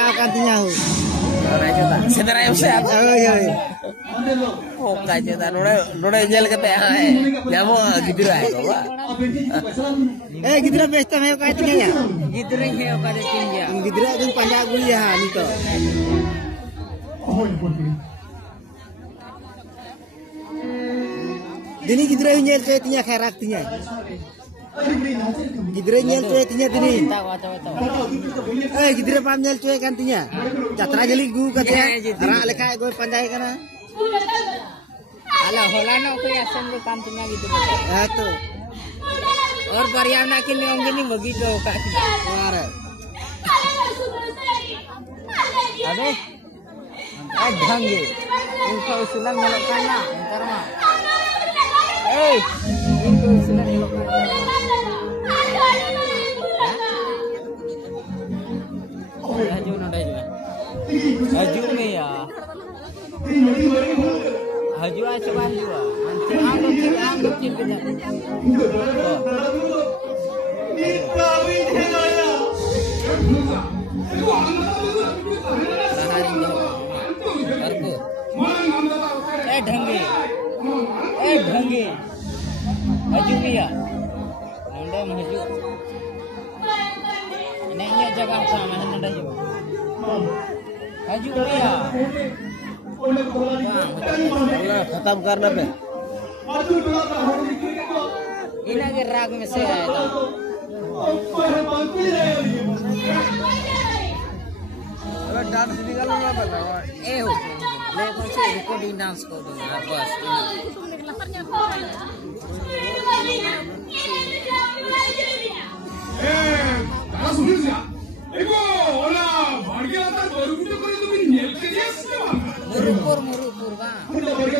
kau kantinya hu. Orang juta. Sebenarnya usia. Oh iya. Oh kaca tak. Nora jel kata hai. Jamu gitu lah. Gitu lah besta meo kantinya ya. Gitu ring heo kada tinja. Gitu lah dengan panjang gue ya nih to. Dini gitu lah nyel saya tinya kerak tinya. Gidre nyel cuy tinya tini. Gidre pam nyel cuy kan tinya. Jatra jeli gu katanya. Arak lekai gue pandai kana. Alah holano ko yasan lu kantinya gitu. Tuh. और परियाना के नियम Ghani begitu kak. Are. Abe. Dhangge. Iनको usulan melokkan lah. Entar mah. Iनको usulan melokkan. Haju nodai juga. Haju me ya. Haju aja bantu ah. Anggap kita. ढंगे हजू भैया नंदा हजू नहीं जगह था मैंने नंदा जो हजू भैया खत्म करना पे इन्हें के राग में से आया था अगर डांस निकालूंगा बता हो लेकिन से रिकॉर्डिंग डांस को दूंगा बस मुरुपुर का मुरुपुर